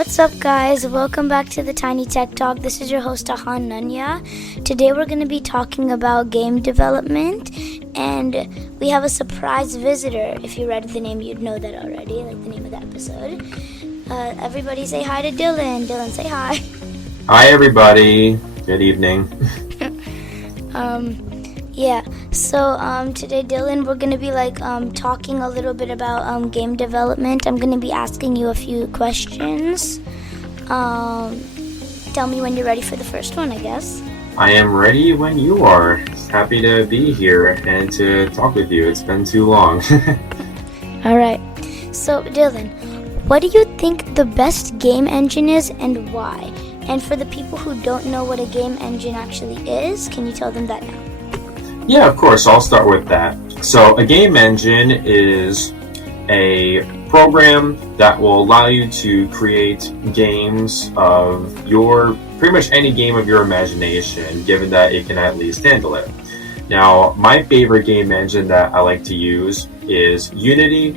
What's up, guys? Welcome back to the Tiny Tech Talk. This is your host, Ahan Nanya. Today we're going to be talking about game development, and we have a surprise visitor. If you read the name, you'd know that already, like the name of the episode. Everybody say hi to Dylan. Dylan, say hi. Hi, everybody. Good evening. Today, Dylan, we're going to be talking a little bit about game development. I'm going to be asking you a few questions. Tell me when you're ready for the first one, I guess. I am ready when you are. Happy to be here and to talk with you. It's been too long. All right. So, Dylan, what do you think the best game engine is and why? And for the people who don't know what a game engine actually is, can you tell them that now? Yeah, of course. I'll start with that. So a game engine is a program that will allow you to create games of pretty much any game of your imagination, given that it can at least handle it. Now, my favorite game engine that I like to use is Unity,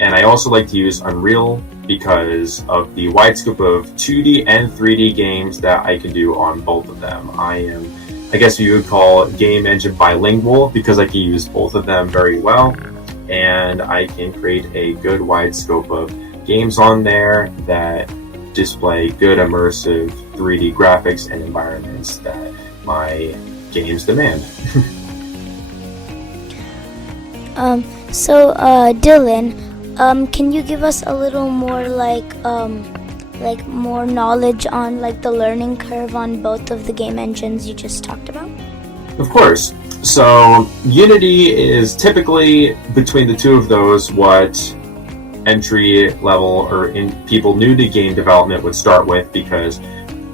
and I also like to use Unreal because of the wide scope of 2D and 3D games that I can do on both of them. I guess you would call game engine bilingual because I can use both of them very well, and I can create a good wide scope of games on there that display good immersive 3D graphics and environments that my games demand. Dylan, can you give us a little more more knowledge on the learning curve on both of the game engines you just talked about? Of course. So Unity is typically between the two of those what entry level or people new to game development would start with, because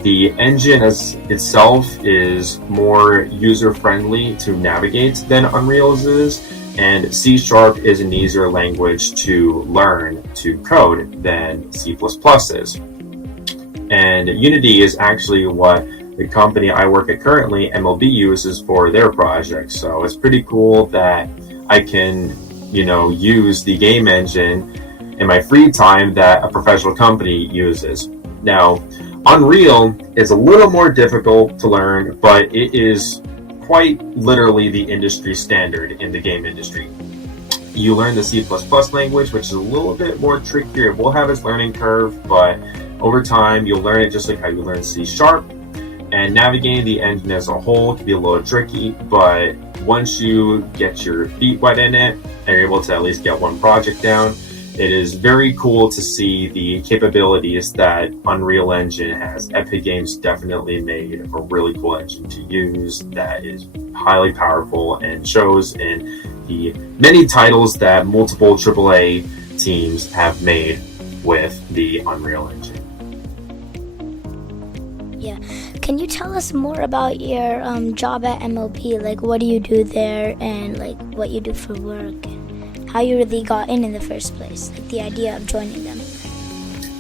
the engine as itself is more user friendly to navigate than Unreal's is, and C# is an easier language to learn to code than C++ is. And Unity is actually what the company I work at currently, MLB, uses for their projects. So it's pretty cool that I can, use the game engine in my free time that a professional company uses. Now, Unreal is a little more difficult to learn, but it is quite literally the industry standard in the game industry. You learn the C++ language, which is a little bit more trickier. It will have its learning curve, but over time you'll learn it just like how you learn C#. And navigating the engine as a whole can be a little tricky, but once you get your feet wet in it and you're able to at least get one project down, it is very cool to see the capabilities that Unreal Engine has. Epic Games definitely made a really cool engine to use that is highly powerful and shows in the many titles that multiple AAA teams have made with the Unreal Engine. Yeah. Can you tell us more about your job at MLB? What do you do there, and what you do for work, and how you really got in the first place, the idea of joining them?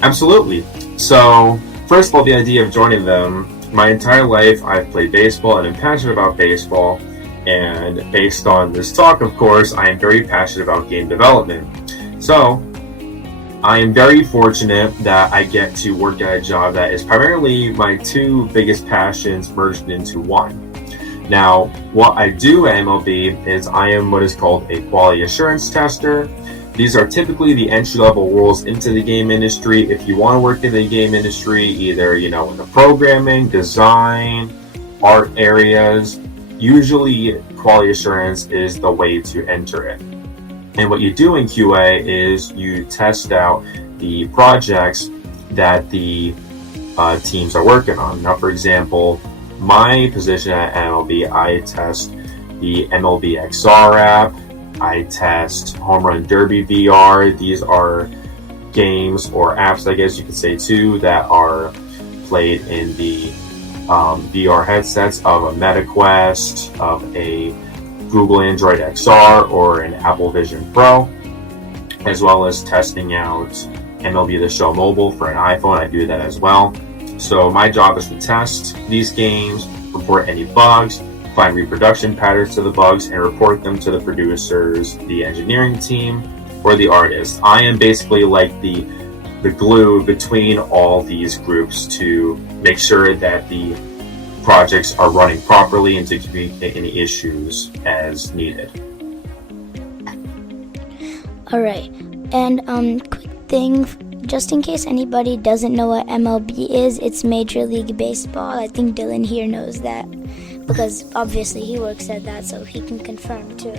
Absolutely. So, first of all, the idea of joining them, my entire life I've played baseball and I'm passionate about baseball. And based on this talk, of course, I am very passionate about game development. So, I am very fortunate that I get to work at a job that is primarily my two biggest passions merged into one. Now, what I do at MLB is I am what is called a quality assurance tester. These are typically the entry-level roles into the game industry. If you want to work in the game industry, either, in the programming, design, art areas, usually quality assurance is the way to enter it. And what you do in QA is you test out the projects that the teams are working on. Now, for example, my position at MLB, I test the MLB XR app, I test Home Run Derby VR. These are games or apps, I guess you could say too, that are played in the VR headsets of a MetaQuest, of a Google Android XR, or an Apple Vision Pro, as well as testing out MLB The Show Mobile for an iPhone. I do that as well. So my job is to test these games, report any bugs, find reproduction patterns to the bugs, and report them to the producers, the engineering team, or the artists. I am basically like the the glue between all these groups to make sure that the projects are running properly and to communicate any issues as needed. All right. And quick thing, just in case anybody doesn't know what MLB is, it's Major League Baseball. I think Dylan here knows that because obviously he works at that, so he can confirm too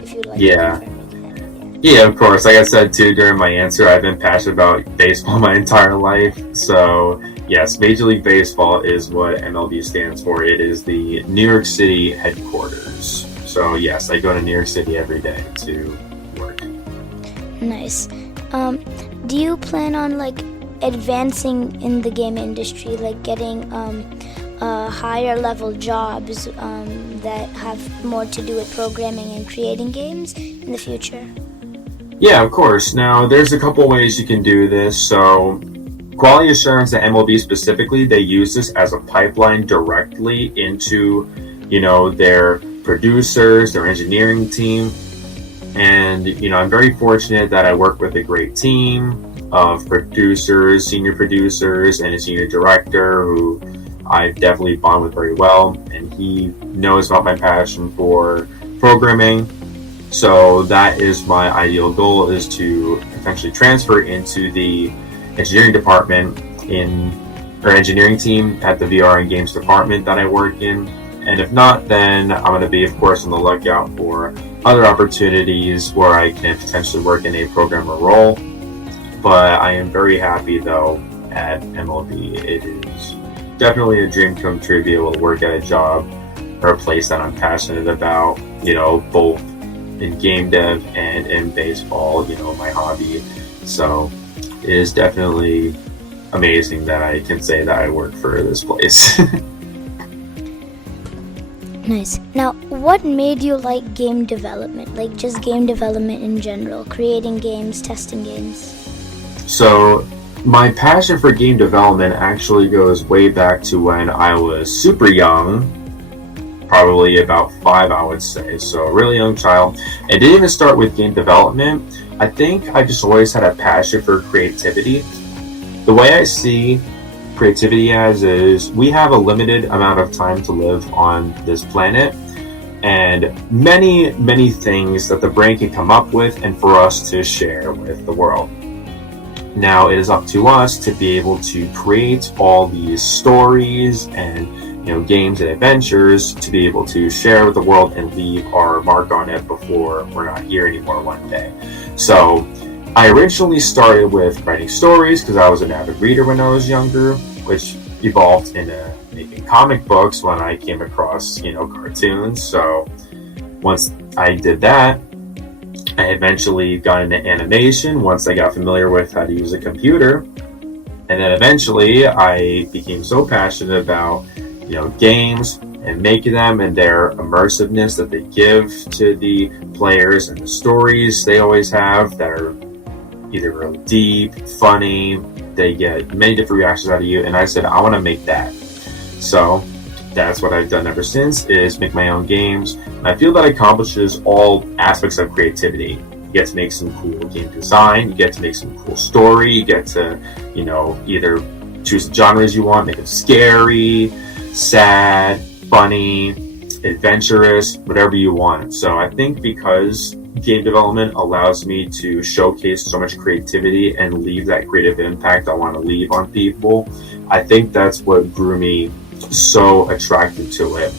if you'd like to confirm. Yeah, of course. Like I said too during my answer, I've been passionate about baseball my entire life. So yes, Major League Baseball is what MLB stands for. It is the New York City headquarters. So yes, I go to New York City every day to work. Nice. Do you plan on like advancing in the game industry, like getting higher level jobs that have more to do with programming and creating games in the future? Yeah, of course. Now, there's a couple ways you can do this. So, quality assurance at MLB specifically, they use this as a pipeline directly into, their producers, their engineering team. And, I'm very fortunate that I work with a great team of producers, senior producers, and a senior director who I definitely bond with very well. And he knows about my passion for programming. So that is my ideal goal, is to eventually transfer into the engineering department or engineering team at the VR and games department that I work in. And if not, then I'm going to be, of course, on the lookout for other opportunities where I can potentially work in a programmer role. But I am very happy, though, at MLB. It is definitely a dream come true to be able to work at a job or a place that I'm passionate about, both in game dev and in baseball, my hobby. So it is definitely amazing that I can say that I work for this place. Nice. Now, what made you like game development? Like just game development in general, creating games, testing games? So my passion for game development actually goes way back to when I was super young, probably about 5, I would say. So a really young child. It didn't even start with game development. I think I just always had a passion for creativity. The way I see creativity as is, we have a limited amount of time to live on this planet, and many, many things that the brain can come up with and for us to share with the world. Now it is up to us to be able to create all these stories and games and adventures to be able to share with the world and leave our mark on it before we're not here anymore one day. So I originally started with writing stories because I was an avid reader when I was younger, which evolved into making comic books when I came across, cartoons. So once I did that, I eventually got into animation once I got familiar with how to use a computer. And then eventually I became so passionate about games and making them and their immersiveness that they give to the players and the stories they always have that are either really deep, funny, they get many different reactions out of you, and I said I want to make that. So that's what I've done ever since, is make my own games, and I feel that accomplishes all aspects of creativity. You get to make some cool game design, you get to make some cool story, you get to either choose the genres you want, make it scary, sad, funny, adventurous, whatever you want. So I think because game development allows me to showcase so much creativity and leave that creative impact I want to leave on people, I think that's what grew me so attracted to it,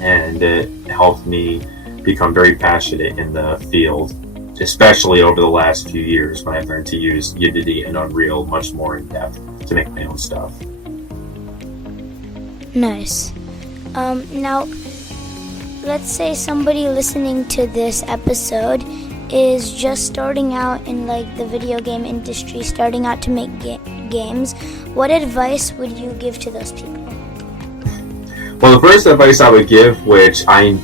and it helped me become very passionate in the field, especially over the last few years when I've learned to use Unity and Unreal much more in depth to make my own stuff. Nice. Now, let's say somebody listening to this episode is just starting out in the video game industry, starting out to make games. What advice would you give to those people? Well, the first advice I would give, which I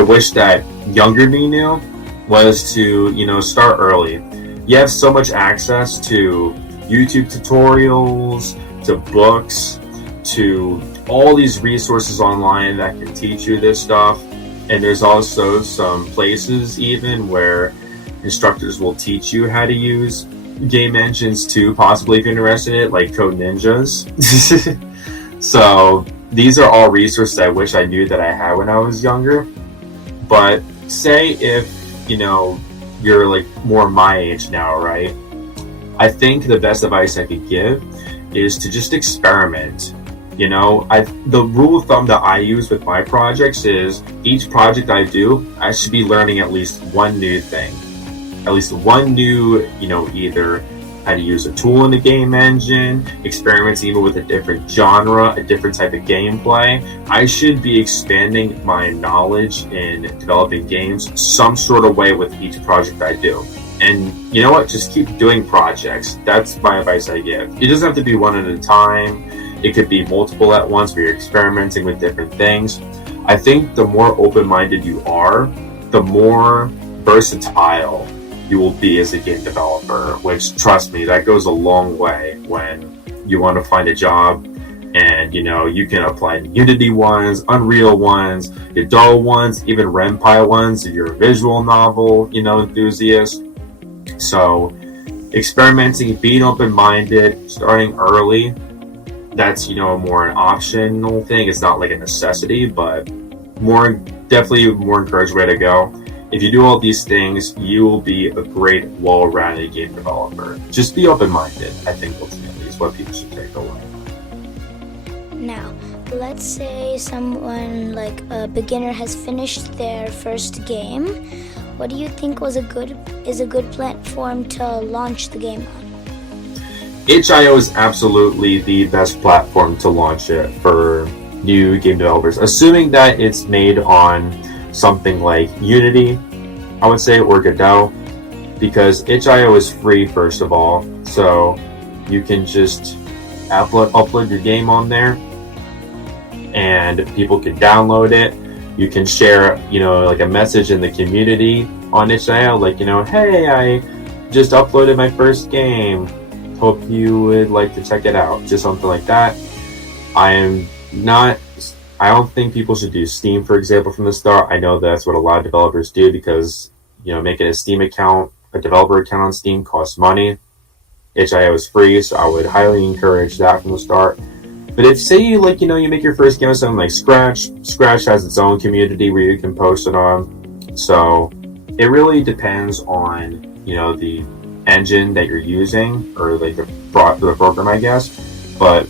wish that younger me knew, was to, start early. You have so much access to YouTube tutorials, to books, to all these resources online that can teach you this stuff. And there's also some places even where instructors will teach you how to use game engines too, possibly if you're interested in it, like Code Ninjas. So these are all resources I wish I knew that I had when I was younger. But say if, you're like more my age now, right? I think the best advice I could give is to just experiment. The rule of thumb that I use with my projects is each project I do, I should be learning at least one new thing. At least one new, either how to use a tool in the game engine, experimenting even with a different genre, a different type of gameplay. I should be expanding my knowledge in developing games some sort of way with each project I do. And you know what? Just keep doing projects. That's my advice I give. It doesn't have to be one at a time. It could be multiple at once where you're experimenting with different things. I think the more open-minded you are, the more versatile you will be as a game developer, which, trust me, that goes a long way when you want to find a job. And you can apply Unity ones, Unreal ones, Godot ones, even Ren'Py ones if you're a visual novel enthusiast. So experimenting, being open-minded, starting early, that's more an optional thing. It's not like a necessity, but definitely more encouraged way to go. If you do all these things, you will be a great, well-rounded game developer. Just be open-minded, I think, ultimately, is what people should take away. Now, let's say someone like a beginner has finished their first game. What do you think is a good platform to launch the game on? itch.io is absolutely the best platform to launch it for new game developers, assuming that it's made on something like Unity, I would say, or Godot, because itch.io is free, first of all, so you can just upload your game on there and people can download it. You can share, like a message in the community on itch.io, like, hey, I just uploaded my first game, hope you would like to check it out, just something like that. I don't think people should do Steam, for example, from the start. I know that's what a lot of developers do because, making a Steam account, a developer account on Steam costs money. itch.io is free, so I would highly encourage that from the start. But if, say, you make your first game with something like Scratch has its own community where you can post it on. So it really depends on, the engine that you're using or like the program, I guess. But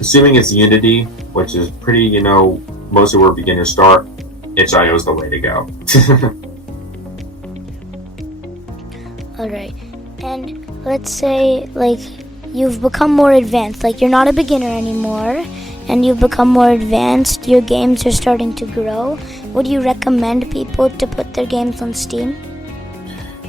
assuming it's Unity, which is pretty, mostly where beginners start, itch.io is the way to go. Alright, and let's say, you've become more advanced, you're not a beginner anymore, and you've become more advanced, your games are starting to grow. Would you recommend people to put their games on Steam?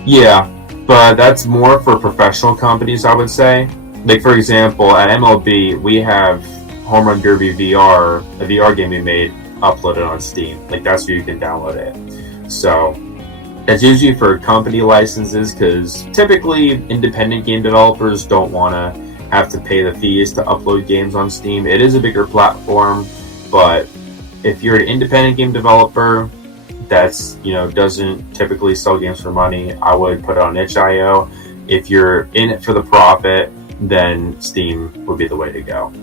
Yeah, but that's more for professional companies, I would say. Like, for example, at MLB, we have Home Run Derby VR, a VR game we made, uploaded on Steam. That's where you can download it. So it's usually for company licenses because typically independent game developers don't want to have to pay the fees to upload games on Steam. It is a bigger platform, but if you're an independent game developer that's, doesn't typically sell games for money, I would put it on itch.io. If you're in it for the profit, then Steam would be the way to go.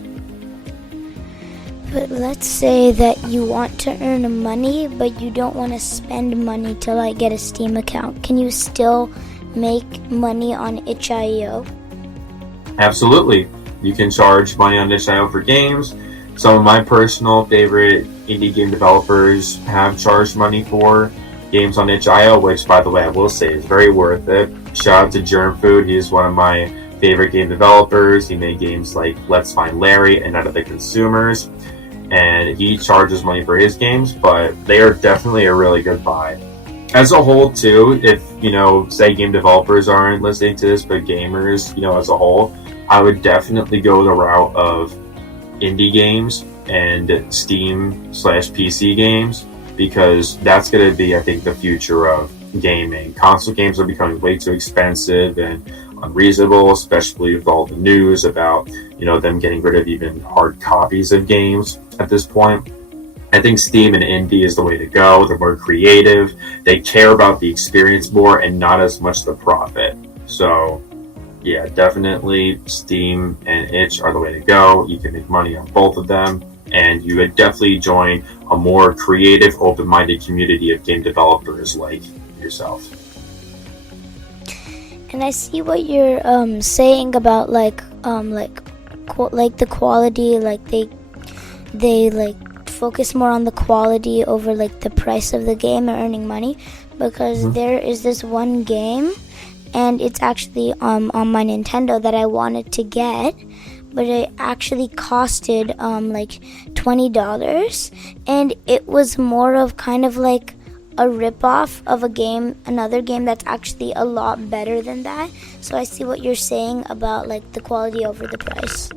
But let's say that you want to earn money, but you don't want to spend money to get a Steam account. Can you still make money on itch.io? Absolutely. You can charge money on itch.io for games. Some of my personal favorite indie game developers have charged money for games on itch.io, which, by the way, I will say is very worth it. Shout out to Germfood. He's one of my favorite game developers. He made games like Let's Find Larry and Night of the Consumers. And he charges money for his games, but they are definitely a really good buy. As a whole, too, if, say game developers aren't listening to this, but gamers, as a whole, I would definitely go the route of indie games and Steam/PC games, because that's going to be, I think, the future of gaming. Console games are becoming way too expensive and unreasonable, especially with all the news about, them getting rid of even hard copies of games at this point. I think Steam and indie is the way to go. They're more creative. They care about the experience more and not as much the profit. So, yeah, definitely Steam and Itch are the way to go. You can make money on both of them, and you would definitely join a more creative, open-minded community of game developers like yourself. And I see what you're saying about like the quality, like they like focus more on the quality over like the price of the game and earning money, because there is this one game, and it's actually on my Nintendo that I wanted to get, but it actually costed like $20, and it was more of kind of like a rip-off of another game that's actually a lot better than that. So I see what you're saying about like the quality over the price.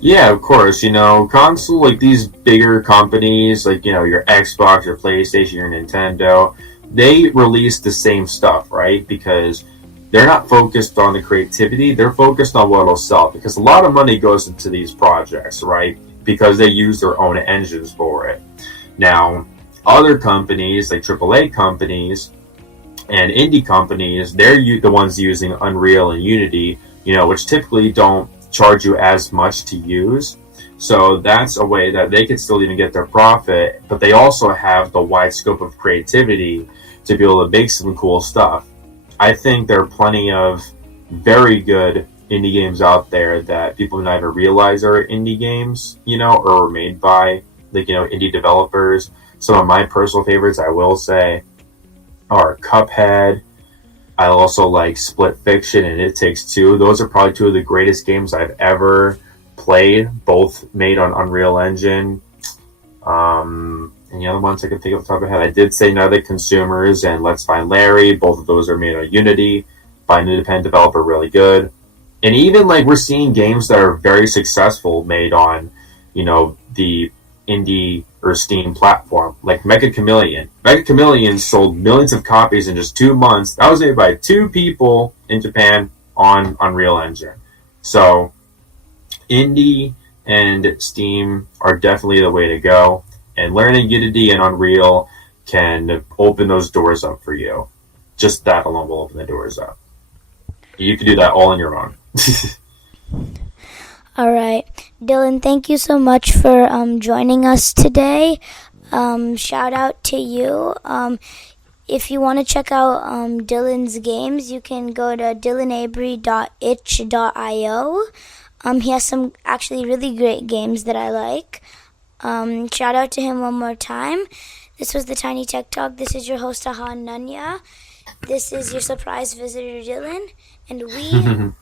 Yeah, of course. Console, like these bigger companies, like, your Xbox, your PlayStation, your Nintendo, they release the same stuff, right? Because they're not focused on the creativity, they're focused on what will sell. Because a lot of money goes into these projects, right? Because they use their own engines for it. Now, other companies, like AAA companies and indie companies, they're the ones using Unreal and Unity, which typically don't charge you as much to use. So that's a way that they can still even get their profit, but they also have the wide scope of creativity to be able to make some cool stuff. I think there are plenty of very good indie games out there that people not even realize are indie games, or were made by indie developers. Some of my personal favorites, I will say, are Cuphead. I also like Split Fiction and It Takes Two. Those are probably two of the greatest games I've ever played, both made on Unreal Engine. And the other ones I can think of off the top of my head, I did say Night of the Consumers and Let's Find Larry. Both of those are made on Unity by an independent developer, really good. And even like we're seeing games that are very successful made on, the indie or Steam platform, like Mecha Chameleon. Mecha Chameleon sold millions of copies in just 2 months. That was made by 2 people in Japan on Unreal Engine. So indie and Steam are definitely the way to go. And learning Unity and Unreal can open those doors up for you. Just that alone will open the doors up. You can do that all on your own. All right, Dylan, thank you so much for joining us today. Shout out to you. If you want to check out Dylan's games, you can go to dylanavery.itch.io. He has some actually really great games that I like. Shout out to him one more time. This was the Tiny Tech Talk. This is your host, Ahan Nanya. This is your surprise visitor, Dylan. And we